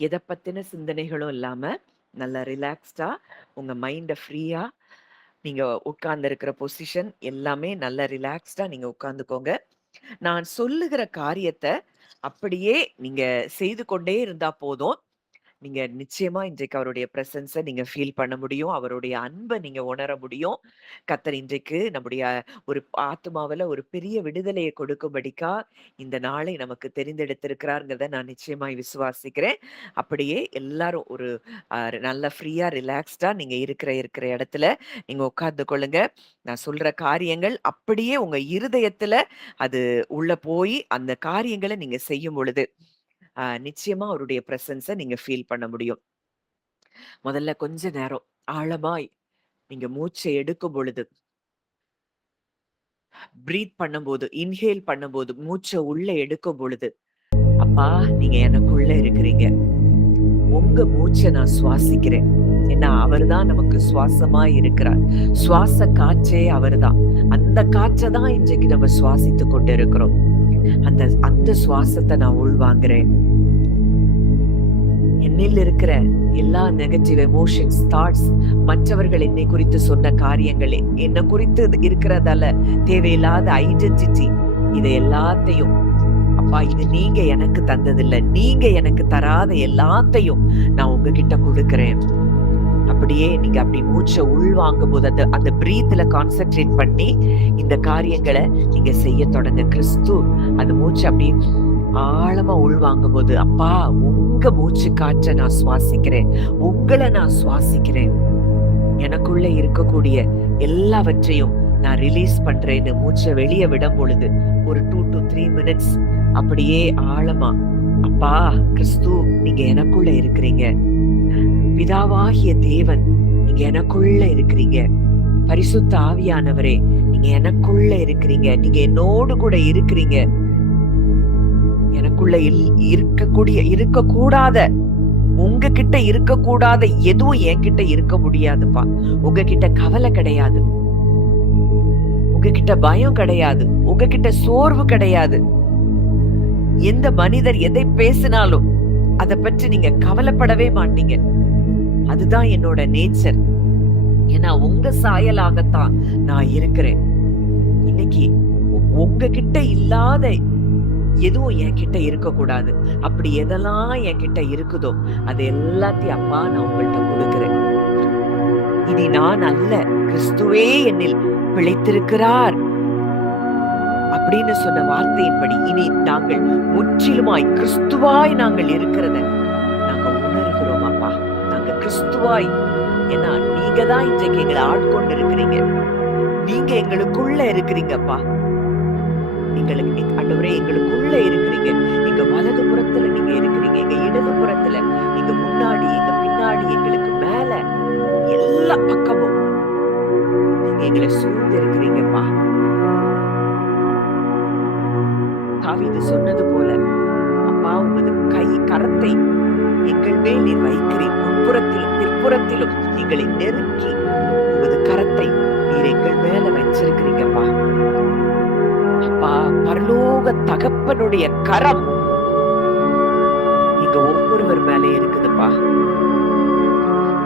எத பத்தின சிந்தனைகளும் இல்லாம, நல்லா ரிலாக்ஸ்டா உங்க மைண்ட ஃப்ரீயா நீங்க உட்கார்ந்து இருக்கிற பொசிஷன் எல்லாமே நல்லா ரிலாக்ஸ்டா நீங்க உட்கார்ந்துக்கோங்க. நான் சொல்லுகிற காரியத்த அப்படியே நீங்க செய்து கொண்டே இருந்தா போதும். நீங்க நிச்சயமா இன்றைக்கு அவருடைய பிரசன்ஸ நீங்க ஃபீல் பண்ண முடியும். அவருடைய அன்ப நீங்க உணர முடியும். கர்த்தர் இன்றைக்கு நம்முடைய ஒரு ஆத்துமாவுல ஒரு பெரிய விடுதலைய கொடுக்கும்படிக்கா இந்த நாளை நமக்கு தெரிந்தெடுத்திருக்கிறார்ங்கிறத நான் நிச்சயமாய் விசுவாசிக்கிறேன். அப்படியே எல்லாரும் ஒரு நல்ல ஃப்ரீயா, ரிலாக்ஸ்டா நீங்க இருக்கிற இடத்துல நீங்க உட்கார்ந்து கொள்ளுங்க. நான் சொல்ற காரியங்கள் அப்படியே உங்க இருதயத்துல அது உள்ள போய் அந்த காரியங்கள நீங்க செய்யும் பொழுது நிச்சயமா அவருடைய பிரசன்ஸ நீங்க ஃபீல் பண்ண முடியும். முதல்ல கொஞ்ச நேரம் ஆழமாய் நீங்க மூச்ச எடுக்கும் பொழுது, பிரீத் பண்ணும்போது, இன்ஹேல் பண்ணும்போது, மூச்ச உள்ள எடுக்கும் பொழுது, அப்பா நீங்க எனக்குள்ள இருக்கிறீங்க. உங்க மூச்ச நான் சுவாசிக்கிறேன். ஏன்னா அவர்தான் நமக்கு சுவாசமா இருக்கிறார். சுவாச காற்றே அவர்தான். அந்த காற்ற தான் இன்றைக்கு நம்ம சுவாசித்துக் கொண்டு இருக்கிறோம். அந்த அந்த சுவாசத்த நான் உள்வாங்குறேன். என்னில் இருக்கிற எல்லா நெகட்டிவ் எமோஷன்ஸ், தாட்ஸ், மற்றவர்கள் என்னை குறித்து சொன்ன காரியங்கள், என்ன குறித்து இருக்கிறதால தேவையில்லாத ஐடென்டிட்டி, இதை எல்லாத்தையும் அப்பா இது நீங்க எனக்கு தந்ததில்ல, நீங்க எனக்கு தராத எல்லாத்தையும் நான் உங்ககிட்ட கொடுக்கிறேன். அப்படியே நீங்க அப்படி மூச்சை உள்வாங்கும் போது அந்த அந்த பிரீத்ல கான்சென்ட்ரேட் பண்ணி இந்த காரியங்களை நீங்க செய்ய தொடங்க. கிறிஸ்து அந்த மூச்சு அப்படி ஆழமா உள்வாங்கும் போது, அப்பா உங்க மூச்சு காற்றை நான் சுவாசிக்கிறேன், உங்களை நான் சுவாசிக்கிறேன், எனக்குள்ள இருக்கக்கூடிய எல்லாவற்றையும் நான் ரிலீஸ் பண்றேன்னு மூச்சை வெளியே விடும் பொழுது ஒரு 2 to 3 minutes அப்படியே ஆழமா, அப்பா கிறிஸ்து நீங்க எனக்குள்ள இருக்கிறீங்க, பிதாவாகிய தேவன் நீங்க எனக்குள்ள இருக்கிறீங்க, பரிசுத்த ஆவியானவரே நீங்க எனக்குள்ள இருக்கிறீங்க, நீங்க என்னோடு கூட இருக்கிறீங்க, எனக்குள்ள இருக்கக்கூடாத உங்ககிட்ட இருக்கக்கூடாத எதுவும் என்கிட்ட இருக்க முடியாதுப்பா. உங்ககிட்ட கவலை கிடையாது, உங்ககிட்ட பயம் கிடையாது, உங்ககிட்ட சோர்வு கிடையாது. எந்த மனிதர் எதை பேசினாலும் அதை பற்றி நீங்க கவலைப்படவே மாட்டீங்க. அதுதான் என்னோட நேச்சர். ஏன்னா உங்க சாயலாகத்தான் நான் இருக்கிறேன். இன்னைக்கு உங்ககிட்ட இல்லாத எதுவும் என்கிட்ட இருக்கக்கூடாது. அப்படி எதெல்லாம் என்கிட்ட இருக்குதோ அது எல்லாத்தையும் அப்பா நான் உங்கள்கிட்ட கொடுக்கிறேன். இனி நான் அல்ல, கிறிஸ்துவே என்னில் பிழைத்திருக்கிறார் அப்படின்னு சொன்ன வார்த்தையின்படி இனி நாங்கள் முற்றிலுமாய் கிறிஸ்துவாய் நாங்கள் இருக்கிறத நாங்க உணர்கிறோம் அப்பா. நாங்க கிறிஸ்துவாய், ஏன்னா நீங்க தான் இன்றைக்கு எங்களை ஆட்கொண்டு இருக்கிறீங்க, நீங்க எங்களுக்குள்ள இருக்கிறீங்கப்பா. எங்களுக்கு ஆண்டவரே எங்களுக்குள்ள இருக்கிறீங்க, எங்க வலது புறத்துல நீங்க இருக்கிறீங்க, எங்க இடது புறத்துல, எங்க முன்னாடி, எங்க பின்னாடி, எங்களுக்கு மேல, எல்லா பக்கமும் நீங்க எங்களை சூழ்ந்து இருக்கிறீங்கப்பா. தாவீது சொன்னது போல, அப்பா உமது கரத்தை எங்கள் மேல் நீர் வைக்கிறீர், முன்புறத்திலும் பிற்புறத்திலும் எங்களை நெருக்கி உமது கரத்தை நீர் எங்கள் மேல வச்சிருக்கிறீங்கப்பா. அப்பா பரலோக தகப்பனுடைய கரம் இங்க ஒவ்வொருவர் மேல இருக்குதுப்பா.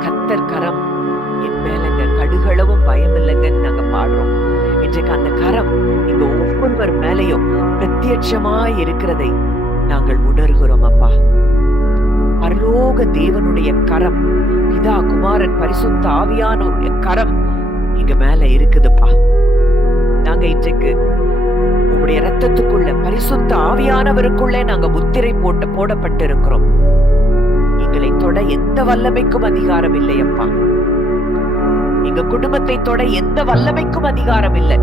கர்த்தர் கரம் என் மேலங்க கடுகளவும் பயம் இல்லைங்கன்னு நாங்க பாடுறோம். இன்றைக்கு அந்த கரம் இங்க ஒவ்வொருவர் மேலையும் பிரத்யட்சமாய் இருக்கிறதை நாங்கள் உணர்கிறோம் அப்பா. பரலோக தேவனுடைய கரம், பிதா குமாரன் பரிசுத்த ஆவியானவருடைய கரம் இங்க மேல இருக்குதுப்பா. நாங்க இன்றைக்கு உங்களுடைய ரத்தத்துக்குள்ள பரிசுத்த ஆவியானவருக்குள்ளே நாங்க முத்திரை போடப்பட்டிருக்கிறோம். எங்களை தொட எந்த வல்லமைக்கும் அதிகாரம் இல்லையப்பா. எங்க குடும்பத்தை தொட எந்த வல்லமைக்கும் அதிகாரம் இல்லை.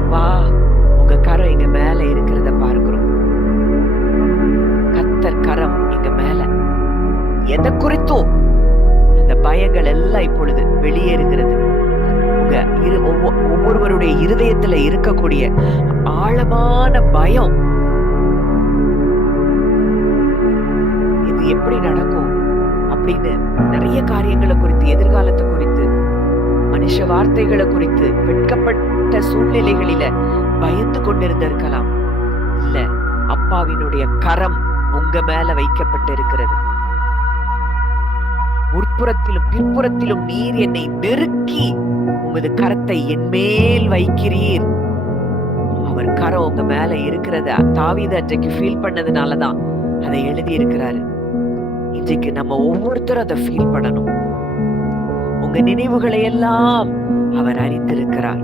அப்பா உங்க கரம் எங்க மேல இருக்கிறத பார்க்கிறோம். கர்த்தர் கரம் எங்க மேல, எதை குறித்தும் அந்த பயங்கள் எல்லாம் இப்பொழுது வெளியேறுகிறது. உங்க ஒவ்வொருவருடைய இருதயத்துல இருக்கக்கூடிய ஆழமான பயம், இது எப்படி நடக்கும் அப்படின்னு நிறைய காரியங்களை குறித்து, எதிர்காலத்தை குறித்து, மனுஷ வார்த்தைகளை குறித்து, வெட்கப்பட்ட சூழ்நிலைகளில பயந்து கொண்டிருந்திருக்கலாம். இல்ல, அப்பாவினுடைய கரம் உங்க மேல வைக்கப்பட்டிருக்கிறது. முற்புறத்திலும் பிற்புறத்திலும் நீர் என்னை நெருக்கி உமது கரத்தை என் மேல் வைக்கிறீர். அவர் கரம் உங்க மேல இருக்கிறத தாவீது அன்றைக்கு ஃபீல் பண்ணதுனாலதான் அதை எழுதி இருக்கிறாரு. இன்றைக்கு நம்ம ஒவ்வொருத்தரும் அதை ஃபீல் பண்ணணும். உங்க நினைவுகளை எல்லாம் அவர் அறிந்திருக்கிறார்.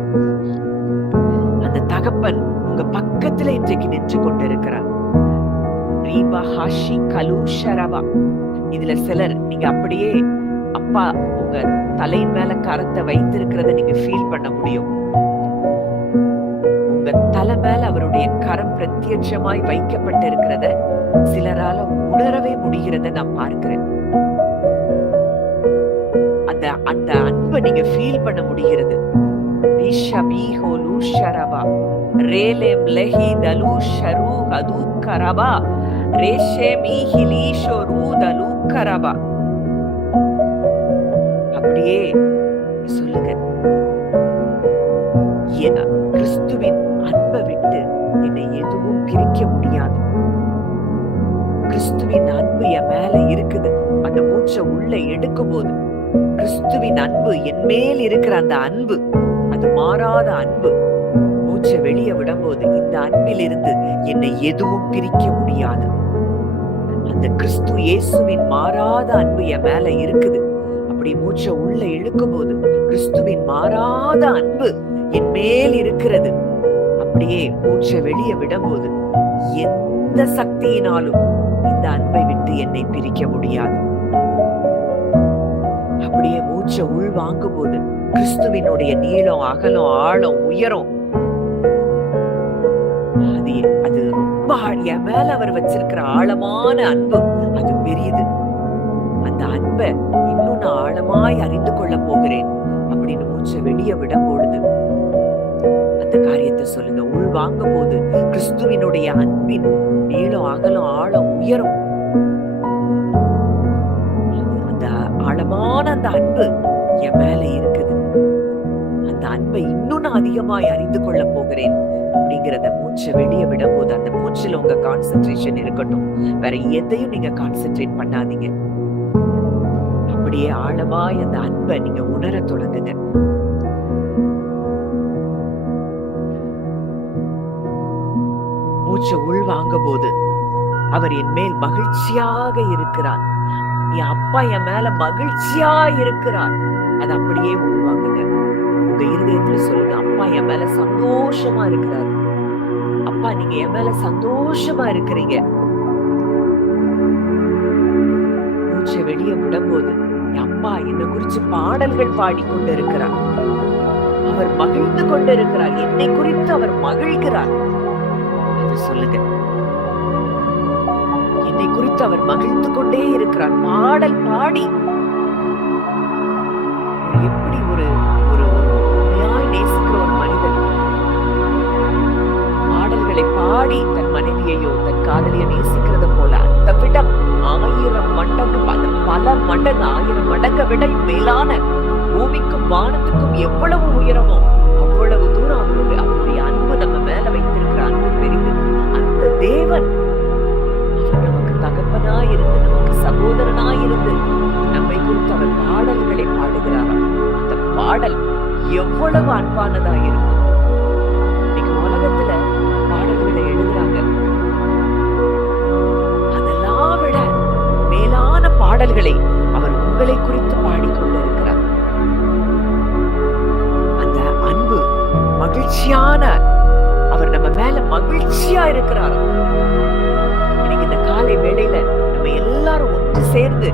அந்த தகப்பன் உங்க பக்கத்துல இன்றைக்கு நின்று கொண்டிருக்கிறார். இதுல சிலர் நீங்க அப்படியே அப்பா உங்க தலையின் மேல கரத்தை வைத்திருக்கிறத நீங்க ஃபீல் பண்ண முடியும். உங்க தலை மேல அவருடைய கரம் பிரத்யட்சமாய் வைக்கப்பட்டிருக்கிறத சிலரால உணரவே முடிகிறத நான் பார்க்கிறேன். அந்த அன்பை நீங்க ஃபீல் பண்ண முடிகிறது. அப்படியே சொல்லுங்க, கிறிஸ்துவின் அன்பை விட்டு என்னை எதுவும் பிரிக்க முடியாது. கிறிஸ்துவின் அன்பு என் மேல இருக்குது. அந்த மூச்சை உள்ள எடுக்கும் போது கிறிஸ்துவின் அன்பு என் மேல் இருக்கிற அந்த அன்பு, அது மாறாத அன்பு, மூச்சை வெளியே விடும்போது இந்த அன்பில் இருந்து என்னை எதுவும் பிரிக்க முடியாது. அந்த கிறிஸ்து இயேசுவின் மாறாத அன்பு என் மேல இருக்குது. அப்படி மூச்சை உள்ள இழுக்கும் போது கிறிஸ்துவின் மாறாத அன்பு என் மேல் இருக்கிறது. அப்படியே மூச்சை வெளியே விடும்போது எந்த சக்தியினாலும் இந்த அன்பை விட்டு என்னை பிரிக்க முடியாது. அப்படியே மூச்சை உள் வாங்கும் போது கிறிஸ்துவினுடைய நீளம், அகலம், ஆழம், உயரம், அது ரொம்ப என் மேல அவர் வச்சிருக்கிற ஆழமான அன்பு அது பெரியது. அந்த அன்பை இன்னும் நான் ஆழமாய் அறிந்து கொள்ள போகிறேன் அப்படின்னு மூச்சை வெளியே விடும் பொழுது அந்த காரியத்தை சொல்லுங்க. உள் வாங்கும் போது கிறிஸ்துவினுடைய அன்பின் நீளம், அகலம், ஆழம், உயரம், அந்த ஆழமான அந்த அன்பு என் மேல இருக்குது. அந்த அன்பை இன்னும் நான் அதிகமாய் அறிந்து கொள்ள போகிறேன் அப்படிங்கிறத மூச்சை வெளியே விடும் போது அந்த மூச்சில் உங்க கான்சென்ட்ரேஷன் இருக்கட்டும். வேற எதையும் நீங்க கான்சென்ட்ரேட் பண்ணாதீங்க. அப்படியே ஆழமாய் அந்த அன்பை நீங்க உணர தொடங்குங்க. மூச்சை உள் வாங்கும் போது அவர் என் மேல் மகிழ்ச்சியாக இருக்கிறார். என் அப்பா என் மேல மகிழ்ச்சியா இருக்கிறார். அது அப்படியே உள்வாங்குங்க. உங்க இருதயத்துல சொல்லுங்க, அப்பா என் மேல சந்தோஷமா இருக்கிறார். அப்பா நீங்க என் மேல சந்தோஷமா இருக்கிறீங்க. மூச்சை வெளியே விடும்போது அப்பா என்னை குறிச்சு பாடல்கள் பாடிக்கொண்டு இருக்கிறார். அவர் மகிழ்ந்து கொண்டு இருக்கிறார். என்னை குறித்து அவர் மகிழ்கிறார். சொல்லுங்க, என்னை குறித்து அவர் மகிழ்ந்து கொண்டே இருக்கிறார். பாடல் பாடி எப்படி ஒரு நேசிக்கிற ஒரு மனிதன் பாடல்களை பாடி தன் மனைவியையோ தன் காதலியை நேசிக்கிறத போல அந்த விட 1000 மடங்கு, பல மடங்கு, 1000 மடங்கை விட மேலான பூமிக்கும் வானத்துக்கும் எவ்வளவு உயரமோ அவ்வளவு தூரம் அவருடைய அன்பு நம்ம மேல வைத்திருக்கிற அன்பு பெரிது. அந்த தேவன் நமக்கு தகப்பனாய் இருந்து, நமக்கு சகோதரனாய் இருந்து நம்மை குறித்து அவர் பாடல்களை பாடுகிறாராம். அந்த பாடல் எவ்வளவு அன்பானதா இருக்கும். இன்னைக்கு உலகத்துல பாடல்களை எழுதுறாங்க. அதெல்லாம் விட மேலான பாடல்களை அவர் உங்களை குறித்து பாடிக்கொண்டிருக்கிறார். அந்த அன்பு மகிழ்ச்சியான, அவர் நம்ம மேல மகிழ்ச்சியா இருக்கிறார். இன்னைக்கு இந்த காலை வேளையில நம்ம எல்லாரும் ஒன்று சேர்ந்து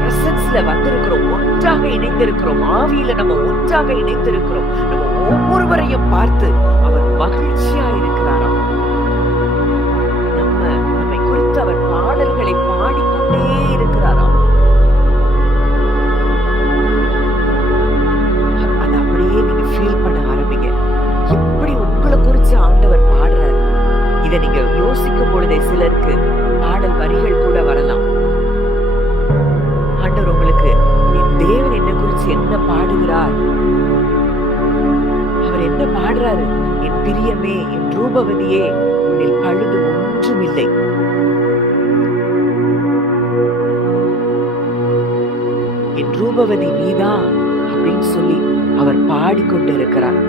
பிரசன்ஸ்ல வந்திருக்கிறோம், ஒன்றாக இணைந்திருக்கிறோம், ஆவியில நம்ம ஒன்றாக இணைந்திருக்கிறோம். நம்ம ஒவ்வொருவரையும் பார்த்து அவர் மகிழ்ச்சியா இருக்கிறாராம். நம்மை குறித்து அவர் பாடல்களை பாடிக்கொண்டே இருக்கிறாராம். அதை அப்படியே நீங்க ஃபீல் பண்ண ஆரம்பிங்க. எப்படி உங்களை குறிச்சு ஆண்டவர் பாடுறாரு. இதை நீங்க யோசிக்கும் பொழுதே சிலருக்கு பாடல் வரிகள் கூட வரலாம். ஆண்டவர் உங்களுக்கு தேவன் என்ன குறிச்சு என்ன பாடுகிறார், அவர் என்ன பாட பாடுறாரு, என் பிரியமே, என் ரூபவதியே, உன்னில் பழுது ஒன்றுமில்லை. என் ரூபவதி நீதான் அப்படின்னு சொல்லி அவர் பாடிக்கொண்டிருக்கிறார்.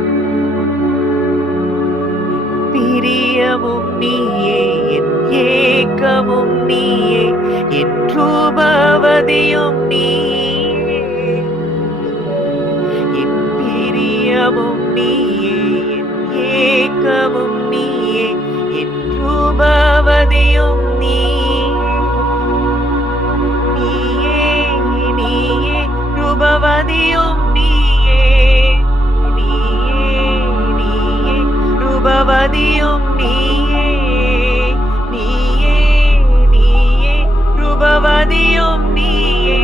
பிரியமும் நீயே, என் ஏக்கமும் நீயே, என் ரூபவதியும் நீயே. என் பிரியமும் நீயே, என் ஏக்கமும் நீயே, என் ரூபவதியும் நீயே. நீயே, நீயே, ரூபவதியும் நீயே. நீயே, நீயே, ரூபவதியும் நீயே. நீயே, நீயே, ரூபவதியும் நீயே.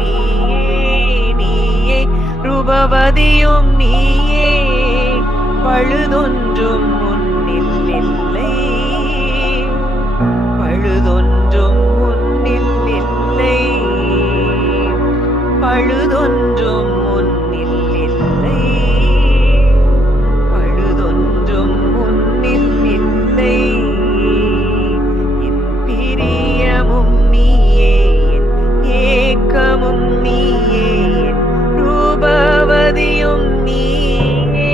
நீயே, நீயே, ரூபவதியும் நீயே. பழுதொன்றும் முன்னில் இல்லை, பழுதொன்றும் முன்னில் இல்லை, பழுதொன்றும் முன்னில் இல்லை, பழுதொன்றும் முன்னில் இல்லை. என் பிரியமும் நீயே, என் ஏக்கமும் நீயே, என் ரூபவதியும் நீயே.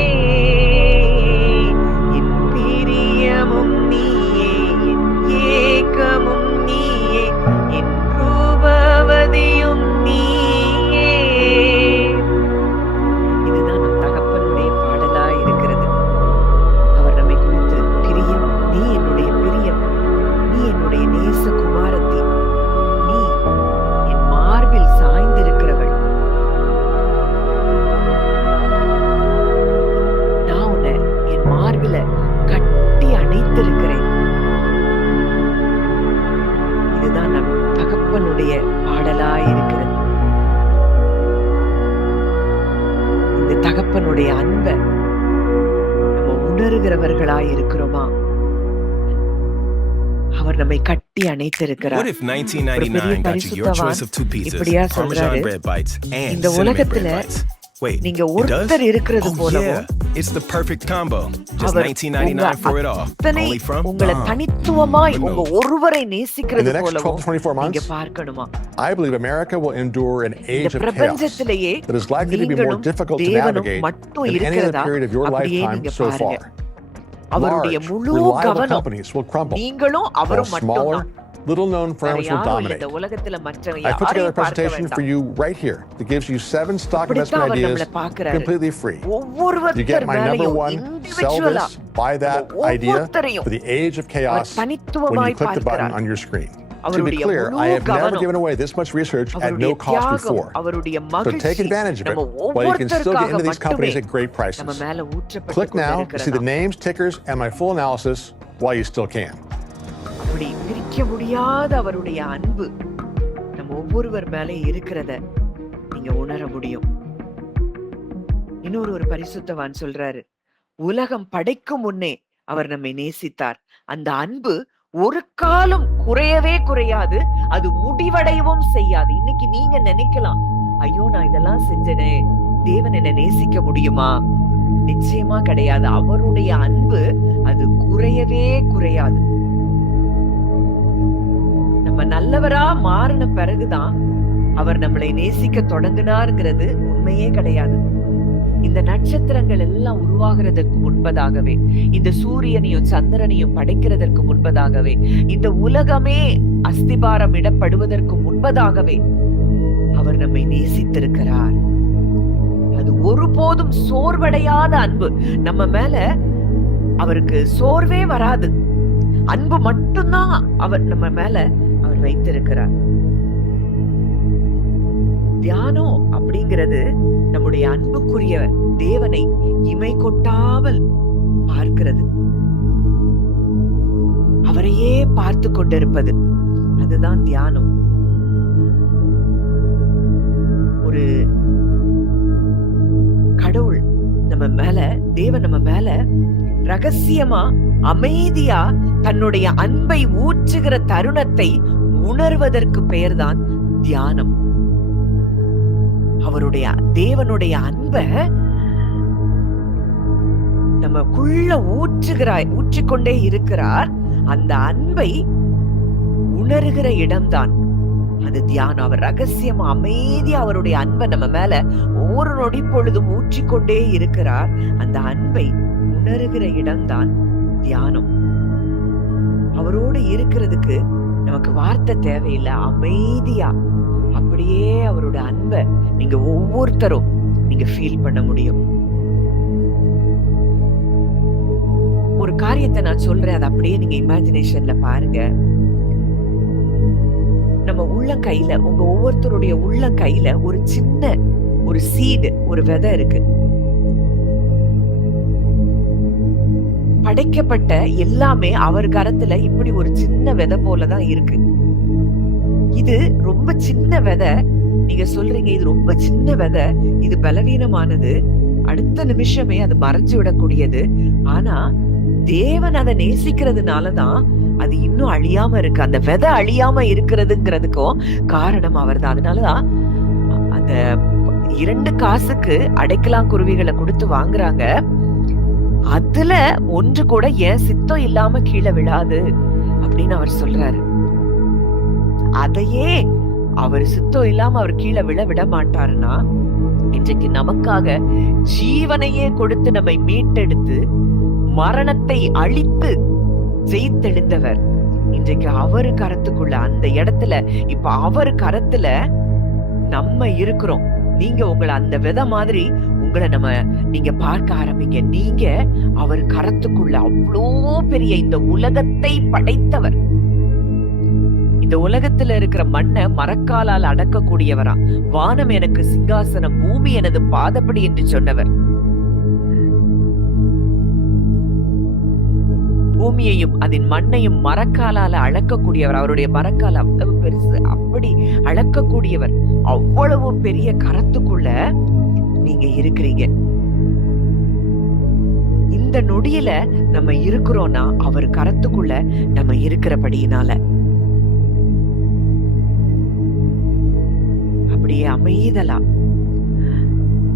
என் பிரியமும் நீயே, என் ஏக்கமும் நீயே, என் ரூபவதியும் நீயே. இதுதான் நம் தகப்பனுடைய பாடலாய் இருக்கிறது. அவர் நம்மை குறித்து பிரியம், நீ என்னுடைய பிரியம், நீ என்னுடைய நேச குமாரத்தி, நீ என் மார்பில் சாய்ந்திருக்கிறவள், நான் உன்னை என் மார்பில கட்டி அணைத்திருக்கிறேன். இதுதான் நம் தகப்பனுடைய பாடலாய் இருக்கிறது. இந்த தகப்பனுடைய அன்பை நம்ம உணர்கிறவர்களாய் இருக்கிறோமா? அவர் நம்மை கட்டி அணைத்திருக்கிறார். What if ஒரு பெரிய 1999 got you your choice பரிசுத்தவான் of two pizzas, இப்படியா சொல்றாரு, Parmesan bread bites and இந்த cinnamon bread உலகத்துல bites? Wait, நீங்க it does? ஒருத்தர் இருக்கிறது Oh போலவும் yeah, it's the perfect combo. Just அவர் உங்க $19.99 for it all. அத்தனை Only from உங்களை தனித்துவமாய் Remote. உங்க ஒருவரை In நேசிக்கிறது the next 12 போலவும் to 24 நீங்க months, பார்க்கணுமா? I believe America will endure an இந்த age of chaos பிரபஞ்சத்திலேயே that is likely to be more நீங்களும் difficult to தேவனும் navigate மட்டும் than any other இருக்கிறதா period of your அப்படியே lifetime நீங்க so பாருங்க. far. அவருடைய Large, முழு reliable கவனம் companies will crumble, நீங்களும் while அவரும் smaller, மட்டும்தான். little-known வேற firms will யாரும் இல்ல. dominate. இந்த உலகத்துல மற்ற I put together யாரையும் a பார்க்க presentation for வேண்டாம். you right here that gives you 7 stock அப்படித்தான் investment அவர் ideas நம்மளை பார்க்கிறாரு. completely free. You ஒவ்வொருத்தர் get my number மேலையும் one, sell இண்டிவிஜுவலா this, buy that idea ஒவ்வொருத்தரையும் for the age of our chaos when you தனித்துவமாய் click the button பார்க்கிறார். on your screen. To be அவருடைய clear, முழு I have never கவனம், given away this much research at அவருடைய no cost தியாகம், before. அவருடைய So மகிழ்ச்சி take advantage of it நம்ம while you can still get ஒவ்வொருத்தருக்காக into these companies மட்டுமே at great நம்ம prices. மேல ஊற்றப்பட்டு Click now to see the கொண்டிருக்கிறதாம். names, tickers, and my full analysis while you still can. அப்படி பிரிக்க முடியாத அவருடைய அன்பு நம்ம ஒவ்வொருவர் மேலே இருக்கிறத நீங்க உணர முடியும். இன்னொரு பரிசுத்தவான் சொல்றாரு, உலகம் படைக்கும் முன்னே அவர் நம்மை நேசித்தார். அந்த அன்பு ஒரு காலம் குறையவே குறையாது, அது முடிவடையவும் செய்யாது. இன்னைக்கு நீங்க நினைக்கலாம், ஐயோ நான் இதெல்லாம் செஞ்சனே, தேவன் என்ன நேசிக்க முடியுமா? நிச்சயமா கிடையாது. அவருடைய அன்பு அது குறையவே குறையாது. நம்ம நல்லவரா மாறின பிறகுதான் அவர் நம்மளை நேசிக்க தொடங்கினார்ங்கிறது உண்மையே கிடையாது. இந்த நட்சத்திரங்கள் எல்லாம் உருவாகிறதற்கு முன்பதாகவே, இந்த சூரியனையும் சந்திரனையும் படைக்கிறதற்கு முன்பதாகவே, இந்த உலகமே அஸ்திபாரம் இடப்படுவதற்கு முன்பதாகவே அவர் நம்மை நேசித்திருக்கிறார். அது ஒருபோதும் சோர்வடையாத அன்பு. நம்ம மேல அவருக்கு சோர்வே வராது. அன்பு மட்டும்தான் அவர் நம்ம மேல அவர் வைத்திருக்கிறார். தியானம் அப்படிங்கிறது நம்முடைய அன்புக்குரிய தேவனை இமை கொட்டாமல் பார்க்கிறது, அவரையே பார்த்து கொண்டிருப்பது. அதுதான் தியானம். ஒரு கடவுள் நம்ம மேல, தேவன் நம்ம மேல ரகசியமா அமைதியா தன்னுடைய அன்பை ஊற்றுகிற தருணத்தை உணர்வதற்கு பெயர்தான் தியானம். அவருடைய தேவனுடைய அன்பை நமக்குள்ள ஊற்றிக்கொண்டே இருக்கிறார். அந்த அன்பை உணர்கிற இடம்தான் அது தியானம். அவர் ரகசியமா அமைதியா அவருடைய அன்பை நம்ம மேல ஒவ்வொரு நொடி பொழுதும் ஊற்றிக்கொண்டே இருக்கிறார். அந்த அன்பை உணர்கிற இடம்தான் தியானம். அவரோடு இருக்கிறதுக்கு நமக்கு வார்த்தை தேவையில்லை. அமைதியா அப்படியே அவரோட அன்பை நீங்க ஒவ்வொருத்தரும் நீங்க ஃபீல் பண்ண முடியும். ஒரு காரியத்தை நான் சொல்றேன், அதை அப்படியே நீங்க இமேஜினேஷன்ல பாருங்க. நம்ம உள்ளங்கையில, உங்க ஒவ்வொருத்தருடைய உள்ளங்கையில ஒரு சின்ன ஒரு சீடு, ஒரு விதை இருக்கு. படைக்கப்பட்ட எல்லாமே அவர் கரத்துல இப்படி ஒரு சின்ன விதை போலதான் இருக்கு. இது ரொம்ப சின்ன விதை. நீங்க சொல்றீங்க இது ரொம்ப சின்ன விதை, இது பலவீனமானது, அடுத்த நிமிஷமே அது மறைஞ்சு விடக்கூடியது. ஆனா தேவன் அதை நேசிக்கிறதுனாலதான் அது இன்னும் அழியாம இருக்கு. அந்த விதை அழியாம இருக்கிறதுங்கிறதுக்கும் காரணம் அவர் தான். அதனாலதான் அந்த 2 காசுக்கு அடைக்கலாங் குருவிகளை கொடுத்து வாங்குறாங்க. அதுல ஒன்று கூட ஏன் சித்தம் இல்லாம கீழே விழாது அப்படின்னு அவர் சொல்றாரு. அதையே அவர் சித்தம் இல்லாம அவர் கீழே விட மாட்டாருன்னா, இன்றைக்கு நமக்காக ஜீவனையே கொடுத்து நம்மை மீட்டெடுத்து மரணத்தை அழித்து ஜெயித்தெழுந்தவர் இன்றைக்கு அவரு கரத்துக்குள்ள, அந்த இடத்துல இப்ப அவரு கரத்துல நம்ம இருக்கிறோம். நீங்க உங்களை அந்த விதை மாதிரி உங்களை நீங்க பார்க்க ஆரம்பிங்க. நீங்க அவர் கரத்துக்குள்ள அவ்வளோ பெரிய இந்த உலகத்தை படைத்தவர். இந்த உலகத்துல இருக்கிற மண்ணை மரக்காலால் அடக்கக்கூடியவரா. வானம் எனக்கு சிங்காசனம், பூமி எனது பாதப்படி என்று சொன்னவர். பூமியையும் அதன் மண்ணையும் மரக்காலால அளக்கக்கூடியவர். அவருடைய மரக்கால அவ்வளவு பெருசு, அப்படி அளக்கக்கூடியவர். அவ்வளவு பெரிய கரத்துக்குள்ள நீங்க இருக்கிறீங்க. இந்த நொடியில நம்ம இருக்கிறோம்னா அவர் கரத்துக்குள்ள நம்ம இருக்கிறபடியினால. அப்படியே அமைதலாம்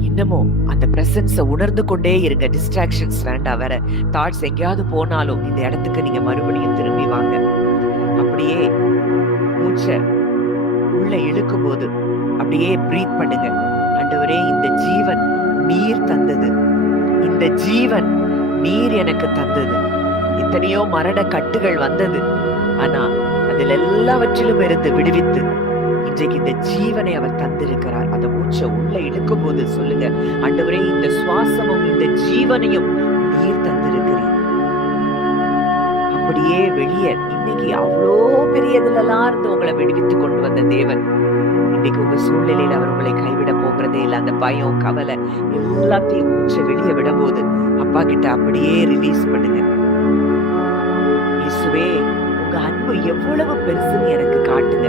இன்னமும் அந்த பிரசன்ஸ உணர்ந்து கொண்டே இருங்க. டிஸ்ட்ராக்ஷன்ஸ் வேண்டாம். வேற தாட்ஸ் எங்கேயாவது போனாலும் இந்த இடத்துக்கு நீங்க மறுபடியும் திரும்பி வாங்க. அப்படியே மூச்சை உள்ள இழுக்கும் போது அப்படியே பிரீத் பண்ணுங்க. ஆண்டவரே, இந்த ஜீவன் நீர் தந்தது, இந்த ஜீவன் நீர் எனக்கு தந்தது. எத்தனையோ மரண கட்டுகள் வந்தது, ஆனா அதில் எல்லாவற்றிலும் இருந்து விடுவித்து இன்றைக்கு இந்த ஜீவனை அவர் தந்திருக்கிறார். அந்த மூச்சை உள்ள இழுக்கும் போது சொல்லுங்க, ஆண்டவரே, இந்த சுவாசமும் இந்த ஜீவனையும் நீர் தந்திருக்கிறீர். அப்படியே வெளியே இன்னைக்கு அவ்வளோ பெரியதுலாம் இருந்து உங்களை விடுவித்து கொண்டு வந்த தேவன் இன்னைக்கு உங்க சூழ்நிலையில அவர் உங்களை கைவிட போகிறதே இல்லை. அந்த பயம், கவலை எல்லாத்தையும் மூச்சை வெளியே விடும் போது அப்பா கிட்ட அப்படியே ரிலீஸ் பண்ணுங்க. இயேசுவே, உங்க அன்பு எவ்வளவு பெருசுன்னு எனக்கு காட்டுங்க.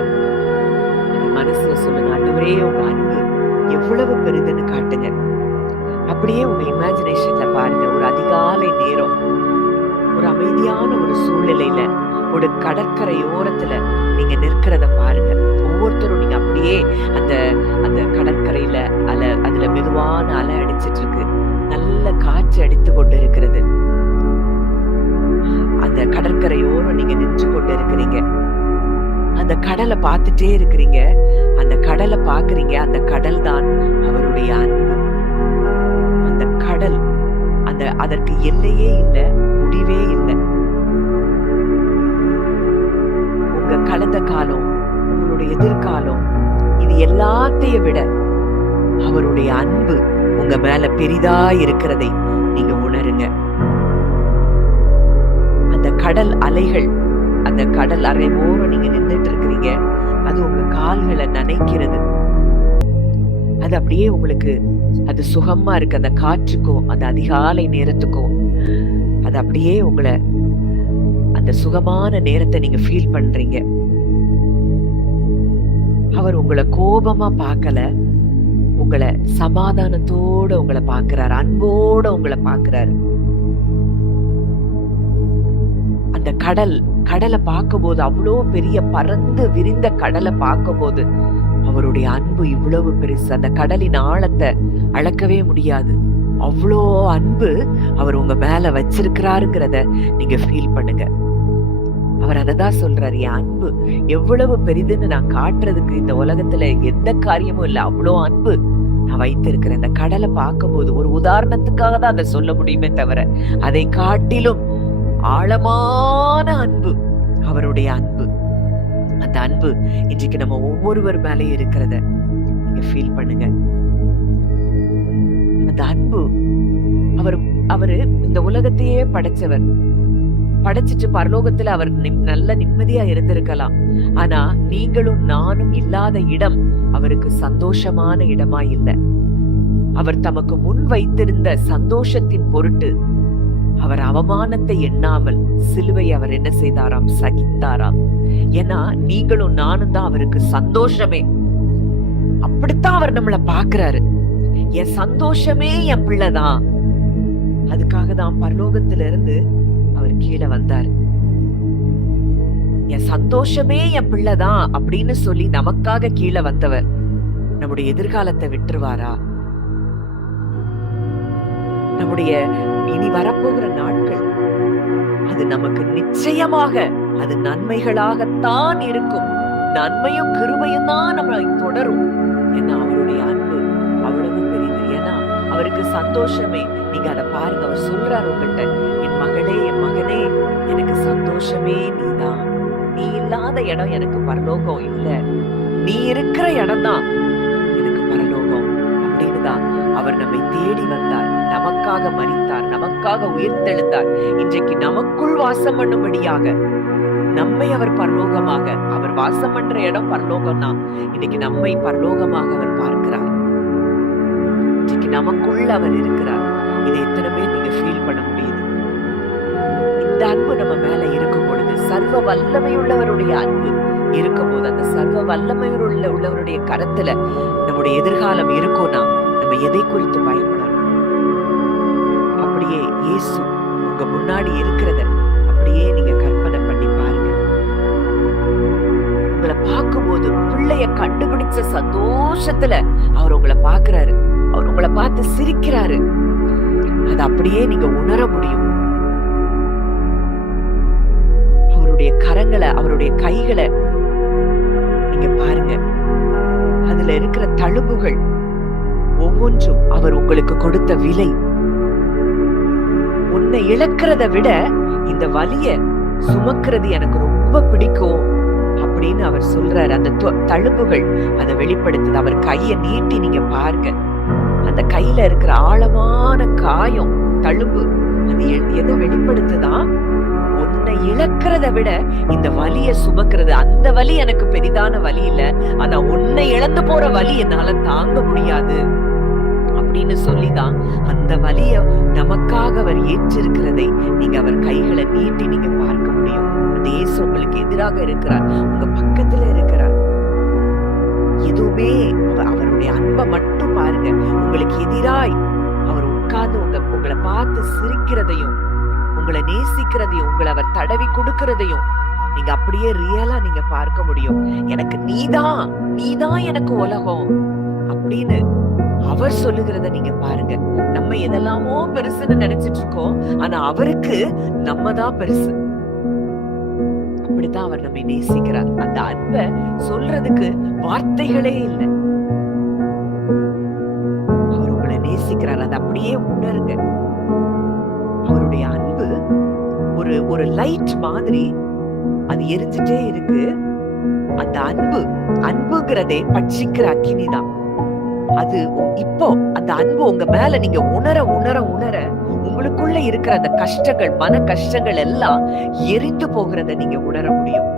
மனசுல சொல்லுங்க, ஆண்டவரே, உங்க அன்பு எவ்வளவு பெரிதுன்னு காட்டுங்க. அப்படியே உங்க இமேஜினேஷன்ல பாருங்க. ஒரு அதிகாலை நேரம், ஒரு அமைதியான ஒரு சூழ்நிலையில, ஒரு கடற்கரை ஓரத்துல நீங்க நிற்கிறத பாருங்க. ஒவ்வொருத்தரும் நீங்க அப்படியே அந்த அந்த கடற்கரையில அதுல மெதுவான அலை அடிச்சிட்டு இருக்கு. நல்ல காற்று அடித்து கொண்டு இருக்கிறது. அந்த கடற்கரையோரம் நீங்க நின்று கொண்டு இருக்கிறீங்க. அந்த கடலை பார்த்துட்டே இருக்கிறீங்க. அந்த கடலை பாக்குறீங்க. அந்த கடல் தான் அவருடைய அன்பு. அந்த கடல், அதற்கு எல்லையே இல்லை, முடிவே இல்லை. உங்க கடந்த காலம், உங்களுடைய எதிர்காலம், இது எல்லாத்தையும் விட அவருடைய அன்பு உங்க மேல பெரிதா இருக்கிறதை நீங்க உணருங்க. அந்த கடல் அலைகள், அந்த கடல் அரை ஓரம் நீங்க நின்றுட்டு இருக்கிறீங்க. அது உங்க கால்களை நனைக்கிறது. அது அப்படியே உங்களுக்கு அது சுகமா இருக்கு. அந்த காற்றுக்கும் அந்த அதிகாலை நேரத்துக்கும் அது அப்படியே உங்களை அந்த சுகமான நேரத்தை நீங்க ஃபீல் பண்றீங்க. அவர் உங்களை கோபமா பார்க்கல, உங்களை சமாதானத்தோட உங்களை பார்க்கிறாரு, அன்போட உங்களை பார்க்கிறாரு. அந்த கடலை பார்க்கும் போது, அவ்வளோ பெரிய பறந்து விரிந்த கடலை பார்க்கும் போது அவருடைய அன்பு இவ்வளவு பெருசு. அந்த கடலின் ஆழத்தை அளக்கவே முடியாது. அவ்வளோ அன்பு அவர் உங்க மேல வச்சிருக்கிறாருங்கிறத நீங்க ஃபீல் பண்ணுங்க. அவர் அததான் சொல்றாரு, என் அன்பு எவ்வளவு பெரிதுன்னு நான் காட்டுறதுக்கு இந்த உலகத்துல எந்த காரியமும் இல்ல, அவ்வளோ அன்பு நான் வைத்திருக்கிறேன். இந்த கடலை பார்க்கும்போது ஒரு உதாரணத்துக்காக தான் அதை சொல்ல முடியுமே தவிர, அதை காட்டிலும் ஆழமான அன்பு அவருடைய அன்பு. அந்த அன்பு இன்றைக்கு நம்ம ஒவ்வொருவர் மேலேயும் இருக்கிறத நீங்க ஃபீல் பண்ணுங்க. அந்த அன்பு, அவரு இந்த உலகத்தையே படைச்சவர். படைச்சிட்டு பரலோகத்துல அவர் நல்ல நிம்மதியா இருந்திருக்கலாம். ஆனா நீங்களும் நானும் இல்லாத இடம் அவருக்கு சந்தோஷமான இடமா இல்லை. அவர் தமக்கு முன் வைத்திருந்த சந்தோஷத்தின் பொருட்டு அவர் அவமானத்தை எண்ணாமல் சிலுவை அவர் என்ன செய்தாராம்? சகித்தாராம். ஏன்னா நீங்களும் நானும் தான் அவருக்கு சந்தோஷமே. அப்படித்தான் அவர் நம்மளை பாக்குறாரு. என் சந்தோஷமே என் பிள்ளைதான். அதுக்காக தான் பரலோகத்துல இருந்து அவர் கீழே வந்தார். என் சந்தோஷமே என் பிள்ளைதான் அப்படின்னு சொல்லி நமக்காக கீழே வந்தவர் நம்முடைய எதிர்காலத்தை விட்டுருவாரா? நம்முடைய இனி வரப்போகிற நாட்கள் அது நமக்கு நிச்சயமாக அது நன்மைகளாகத்தான் இருக்கும். நன்மையும் கிருபையும் தான் நம்மளை தொடரும். ஏன்னா அவருடைய அன்பு அவ்வளவு பெரியது. ஏன்னா அவருக்கு சந்தோஷமே. நீங்க அதை பாருங்க, அவர் சொல்றாரு உங்கள்கிட்ட, என் மகளே, என் மகனே, எனக்கு சந்தோஷமே நீதான். நீ இல்லாத இடம் எனக்கு பரலோகம் இல்ல, நீ இருக்கிற இடம் தான் எனக்கு பரலோகம் அப்படின்னுதான் அவர் நம்மை தேடி வந்தார், நமக்காக மரித்தார், நமக்காக உயிர்த்தெழுந்தார். இன்றைக்கு நமக்குள் வாசம் பண்ணும்படியாக நம்மை அவர் பரலோகமாக, அவர் வாசம் பண்ற இடம் பரலோகம் தான். இன்னைக்கு நம்மை பரலோகமாக அவர் பார்க்கிறார். இன்னைக்கு நமக்குள்ள அவர் இருக்கிறார். இதை எத்தனை பேர் நீங்க ஃபீல் பண்ண முடியுது? இந்த அன்பு நம்ம மேல இருக்கும் பொழுது, சர்வ வல்லமை உள்ளவருடைய அன்பு இருக்கும் போது, அந்த சர்வ வல்லமை உள்ளவருடைய கரத்துல நம்முடைய எதிர்காலம் இருக்கும்னா நம்ம எதை குறித்து பயப்படணும்? அப்படியே இயேசு உங்க முன்னாடி இருக்கிறத அப்படியே நீங்க கற்பனை பண்ணி பாருங்க. உங்களை பார்க்கும்போது பிள்ளைய கண்டுபிடிச்ச சந்தோஷத்துல அவர் உங்களை பார்க்கிறாரு. அவர் உங்களை பார்த்து சிரிக்கிறாரு. அது அப்படியே நீங்க உணர முடியும். அவருடைய கரங்களை, அவருடைய கைகளை நீங்க பாருங்க. அதுல இருக்கிற தழும்புகள் ஒவ்வொன்றும் அவர் உங்களுக்கு கொடுத்த விலை. உன்னை இழக்கிறத விட இந்த வலிய சுமக்கிறது எனக்கு ரொம்ப பிடிக்கும் அப்படின்னு அவர் சொல்றாரு. அந்த தழும்புகள் அதை வெளிப்படுத்துது. அவர் கையை நீட்டி நீங்க பாருங்க, அந்த கையில இருக்கிற ஆழமான காயம், தழும்பு, அது எதை வெளிப்படுத்துதான்? உன்னை இழக்கிறத விட இந்த வலிய சுமக்கிறது. அந்த வலி எனக்கு பெரிதான வலி இல்ல, ஆனா உன்னை இழந்து போற வலி என்னால தாங்க முடியாது அப்படின்னு சொல்லிதான் அந்த வலிய நமக்காக அவர் ஏற்றிருக்கிறதை நீங்க அவர் கைகளை நீட்டி நீங்க பார்க்க முடியும். அந்த இயேசு உங்களுக்கு எதிராக இருக்கிறார், உங்க பக்கத்துல இருக்கிறார். எதுவுமே அவருடைய அன்பை மட்டும் பாருங்க. உங்களுக்கு எதிராய் அவர் உட்கார்ந்து உங்களை பார்த்து சிரிக்கிறதையும், உங்களை நேசிக்கிறதையும், உங்களை அவர் தடவி கொடுக்கிறதையும் நீங்க அப்படியே ரியலா நீங்க பார்க்க முடியும். எனக்கு நீதான் எனக்கு உலகம் அப்படின்னு அவர் சொல்லுகிறத நீங்க பாருங்க. நம்ம எதெல்லாமோ பெருசுன்னு நினைச்சிட்டு இருக்கோம், ஆனா அவருக்கு நம்ம தான் பெருசு. அப்படித்தான் அவர் நம்மை நேசிக்கிறார். அந்த அன்பை சொல்றதுக்கு வார்த்தைகளே இல்லை. அவர் உங்களை நேசிக்கிறார், அதை அப்படியே உணருங்க. அவருடைய அன்பு ஒரு லைட் மாதிரி அது எரிஞ்சிட்டே இருக்கு. அந்த அன்புங்கிறதே பட்சிக்கிற அக்கினிதான். அது இப்போ அந்த அன்பு உங்க மேல நீங்க உணர உணர உணர உங்களுக்குள்ள இருக்கிற அந்த கஷ்டங்கள், மன கஷ்டங்கள் எல்லாம் எரிந்து போகிறத நீங்க உணர முடியும்.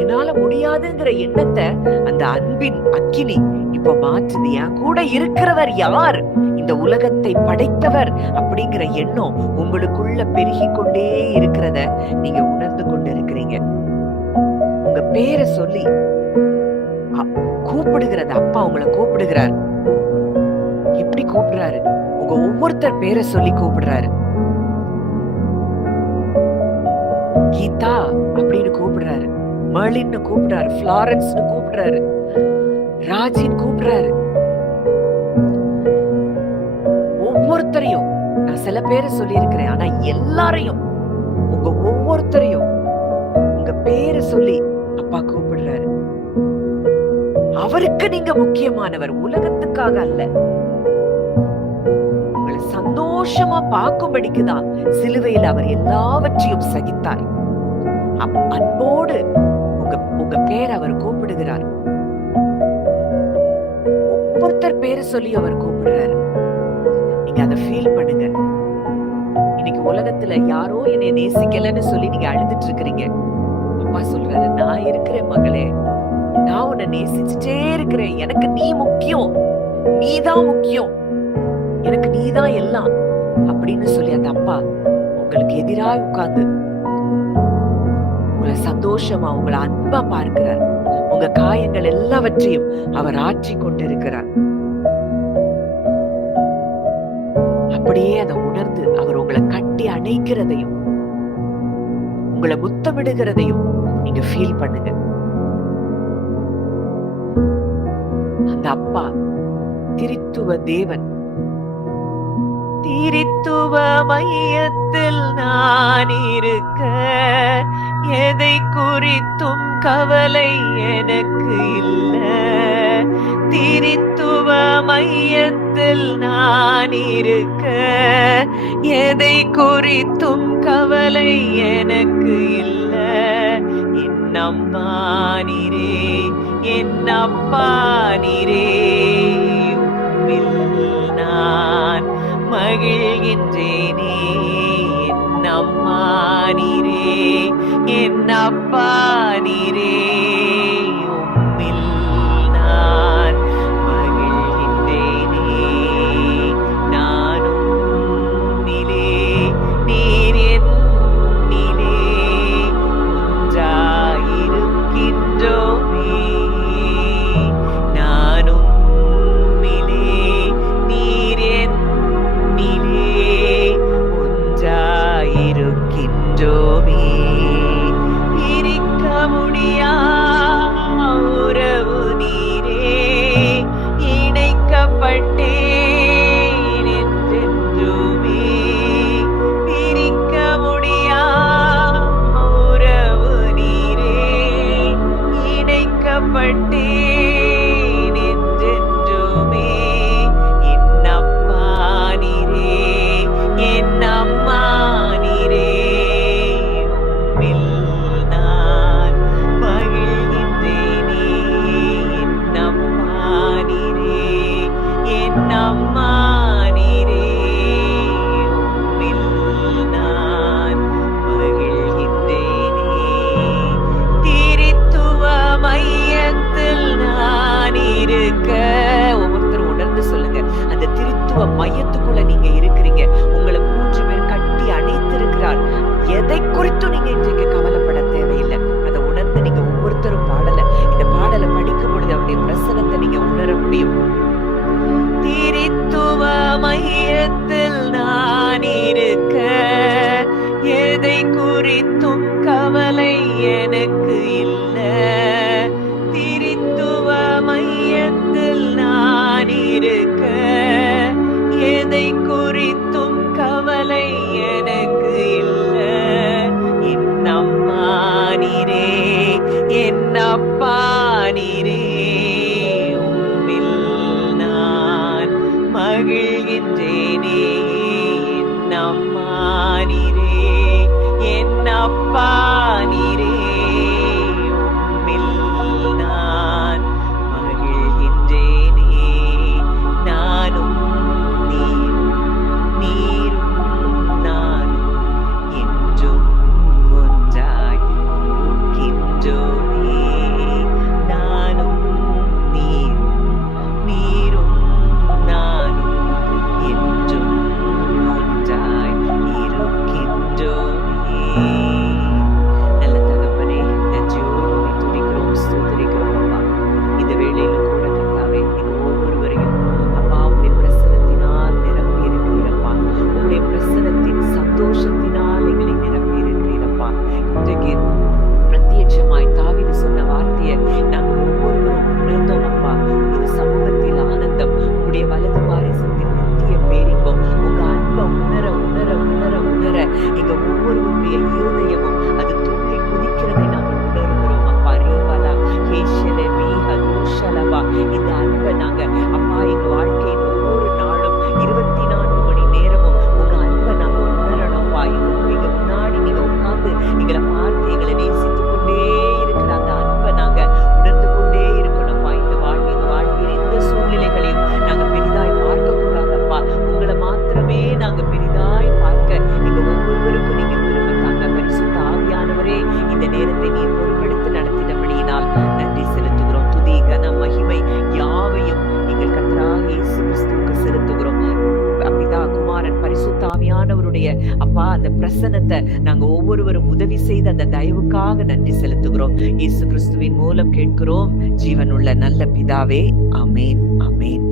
என்னால முடியாதுங்கிற எண்ணத்தை அந்த அன்பின் அக்கினி இப்ப மாற்றுது. என் கூட இருக்கிறவர் யார்? இந்த உலகத்தை படைத்தவர் அப்படிங்கிற எண்ணம் உங்களுக்குள்ள பெருகி கொண்டே இருக்கிறத நீங்க உணர்ந்து கொண்டு இருக்கிறீங்க. உங்க பேரை சொல்லி கூப்பிடுகிறது, அப்பா உங்களை கூப்பிடுகிறார். எப்படி கூப்பிடுறாரு? உங்க ஒவ்வொருத்தர் பேரை சொல்லி கூப்பிடுறாரு. கீதா அப்படின்னு கூப்பிடுறாரு, மர்லின்னு கூப்பிடுறாரு, ஃப்ளாரன்ஸ்னு கூப்பிடுறாரு, ராஜின்னு கூப்பிடுறாரு. ஒவ்வொருத்தரையும், நான் சில பேரை சொல்லியிருக்கிறேன், ஆனா எல்லாரையும், உங்க ஒவ்வொருத்தரையும் உங்க பேரை சொல்லி அப்பா கூப்பிடுறாரு. அவருக்கு நீங்க முக்கியமானவர், உலகத்துக்காக அல்ல. உங்களை சந்தோஷமா பார்க்கும்படிக்குதான் சிலுவையில் அவர் எல்லாவற்றையும் சகித்தார். அன்போடு உங்க பேர் அவர் கூப்பிடுகிறார். ஒவ்வொருத்தர் பேரை சொல்லி அவர் கூப்பிடுறாரு. நீங்க அதை ஃபீல் பண்ணுங்க. இன்னைக்கு உலகத்துல யாரோ என்னை நேசிக்கலன்னு சொல்லி நீங்க அழுதுட்டு இருக்கிறீங்க. அப்பா சொல்றாரு, நான் இருக்கிறேன் மகளே, நான் உன்னை நேசிச்சுட்டே இருக்கிறேன். எனக்கு நீ முக்கியம், நீதான் முக்கியம், எனக்கு நீதான் எல்லாம் அப்படின்னு சொல்லி அந்த அப்பா உங்களுக்கு எதிராக உட்கார்ந்து உங்களை சந்தோஷமா, உங்களை அன்பா பார்க்கிறார். உங்க காயங்கள் எல்லாவற்றையும் அவர் ஆற்றி கொண்டிருக்கிறார். அப்படியே அதை உணர்ந்து அவர் உங்களை கட்டி அணைக்கிறதையும் உங்களை முத்தமிடுகிறதையும் நீங்க ஃபீல் பண்ணுங்க. அந்த அப்பா திரித்துவ தேவன். திரித்துவ மையத்தில் நான் இருக்க எதை குறித்தும் கவலை எனக்கு இல்ல. திரித்துவ மையத்தில் நான் இருக்க எதை குறித்தும் கவலை எனக்கு இல்ல. என்னம்மா நீரே, என்னப்பா நீரே, உம்மில் நான் மகிழ்கின்றேனே. என்னம்மா நீரே, என்னப்பா நீரே, உம்மில் நான் மகிழ்கின்றேனே. நானும் நிலே, நீர் என்னிலே ஒன்றாயிருக்கின்றோமே. நானும் நிலே, நீர் என்னிலே ஒன்றாயிருக்கின்றோமே. பிரிக்க முடியா உறவு நீரே, இணைக்கப்பட்டேன் என்றென்றுமே. பிரிக்க முடியா உறவு நீரே, இணைக்கப்பட்டேன் என்றென்றுமே. என்னப்பா நீரே, என்னம்மா நீரே, உம்மில் நான் மகிழ்கின்றேனே. என்னப்பா நீரே, என்னம்மா நீரே, உம்மில் நான் மகிழ்கின்றேனே. திரித்துவ மையத்தில் நான் இருக்க. ஒவ்வொருத்தரும் உணர்ந்து சொல்லுங்க, அந்த திரித்துவ மையத்துக்குள்ள நீங்க இருக்கிறீங்க. உங்களை 3 பேர் கட்டி அணைத்திருக்கிறார். எதை குறித்தும் நீங்க இன்றைக்கு கவலைப்பட தேவையில்லை. அதை உணர்ந்து நீங்க ஒவ்வொருத்தரும் இந்த பாடலை படிக்கும் பொழுது அவருடைய பிரசனத்தை நீங்க உணர முடியும். திரித்துவ மையத்தில் நான் இருக்க எதை குறித்தும் கவலை எனக்கு இல்ல. திரித்துவ மையத்தில் நான் இருக்க எதை குறித்தும் கவலை எனக்கு இல்ல. என்னம்மா நீரே, என்னப்பா நீரே, உம்மில் நான் மகிழ்கின்றேனே. என்னம்மா நீரே, என்னப்பா நீரே, உம்மில் நான் மகிழ்கின்றேனே. நானும் நீரும் நானும் என்றும் ஒன்றாய் இருக்கின்றோமே. நானும் நீரும் நானும் என்றும் ஒன்றாய் இருக்கின்றோமே. உம்முடைய அப்பா அந்த பிரசன்னத்தை நாங்க ஒவ்வொருவரும் உதவி செய்து அந்த தயவுக்காக நன்றி செலுத்துகிறோம். இயேசு கிறிஸ்துவின் மூலம் கேட்கிறோம் ஜீவனுள்ள நல்ல பிதாவே. ஆமேன், ஆமேன்.